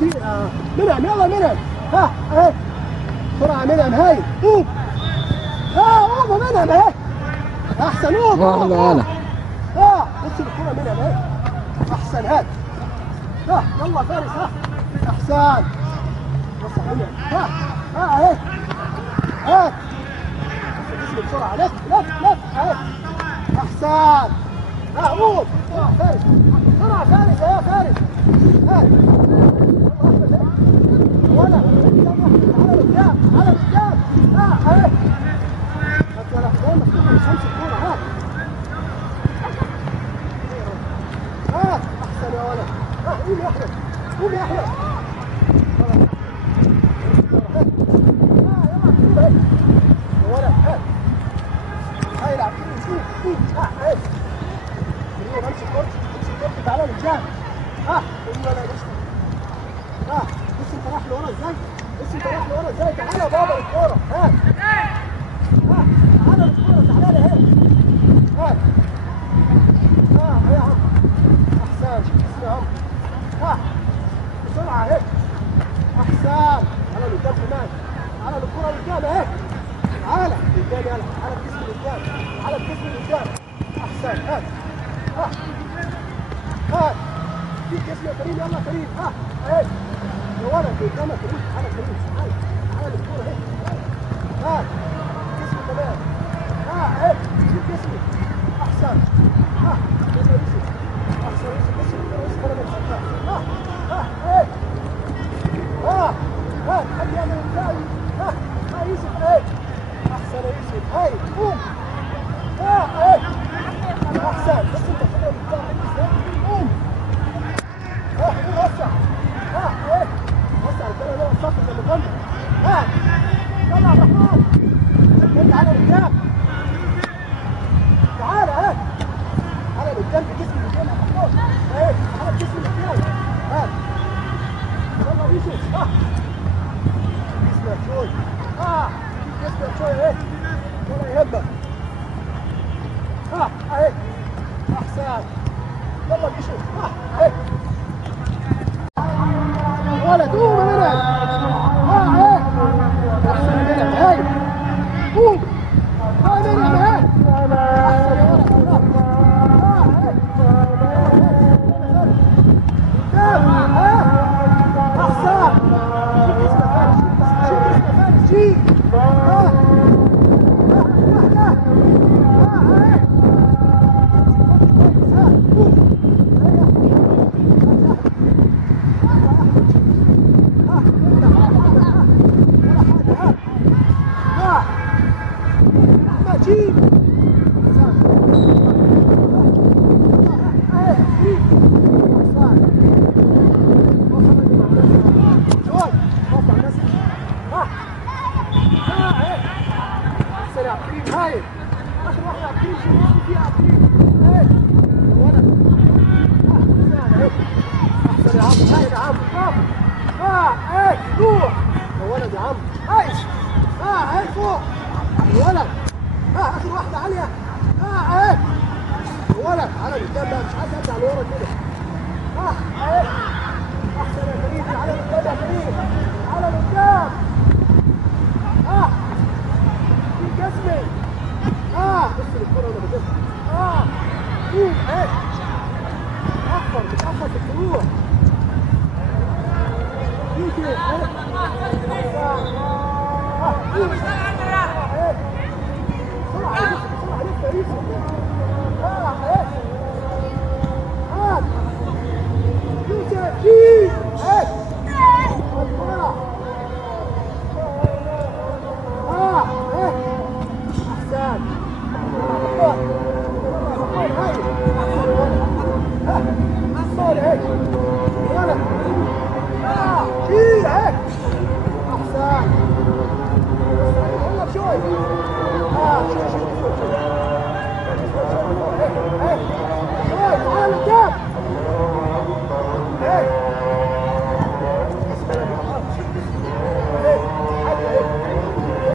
منعم يلا منعم. ها اهي بسرعه منعم. هاي قوم. قوم منعم اهي. احسن قوم. واحده انا. بص الكوره منعم اهي. احسن هات. يلا فارس. احسن. بص يا منعم. اهي هات. بص بسرعه. لف اهي. احسن. قوم. فارس بسرعه. فارس يا فارس. هات ولا على قدام. اهي هات ولا قدام. مفتوحه من خمس الكوره. احسن يا ولد. قوم يا احمد. قوم يا احمد. يا ولد هات. هاي العب. اهي امسك الكرة. تعالى لقدام. ولا لسه. بص انت رايح لورا ازاي. تعالى بابا الكوره. تعالى الكوره. تعالى لي اهي. يا عم. احسن. اسمع يا عم. بسرعه اهي. احسن. تعالى لقدام كمان. تعالى للكوره لقدام اهي. تعالى لقدام يلا. تعالى بجسم لقدام. احسن. هات. فيك اسم يا كريم. يلا كريم. اهي يا ولد قدامك كريم. تعالى كريم. تعالى للكوره اهي. اسم كمان. اهي فيك اسمي. احسن. يلا يوسف. احسن يوسف. بص يوسف انا بمسكها. اهي. حد يعمل ازاي. يوسف اهي. احسن يا يوسف. هاي قوم. اهي احسن. بس انت خليها قدام ازاي. قوم. وسع. ايه وسع الكره اللي هو الصف اللي جنبك. يلا يا الرحمن. انت على قدام. تعالى على قدام بجسم قدام يا محمود. تعالى بجسم قدام. يلا يوسف. جسمك شوي. جسمك شوي اهي. ولا يهمك. اهي احسن. يلا يوسف. اهي ولد. قوم يا منعم. اهي احسن يا منعم. هاي قوم. منعم اهي. احسن يا ولد. احسن. شوف اسمه فارس. جي. هاي اخر واحده عبدين. شوف فيها عبدين. ايه يا ولد. احسن يا عم. هاي يا عم. ايه روح يا ولد يا عم. هاي فوق يا ولد. اخر واحده عاليه. ايه يا ولد. تعالى لقدام بقى. مش عايز ارجع لورا كده. ايه احسن يا كريم. تعالى لقدام يا كريم. تعالى لقدام. في جسمي. بص للكرة وانا بجيبها. قوم اهي. بتأخر في الطلوع. يجي اهي. قوم. بسرعة لف يا يوسف. اهي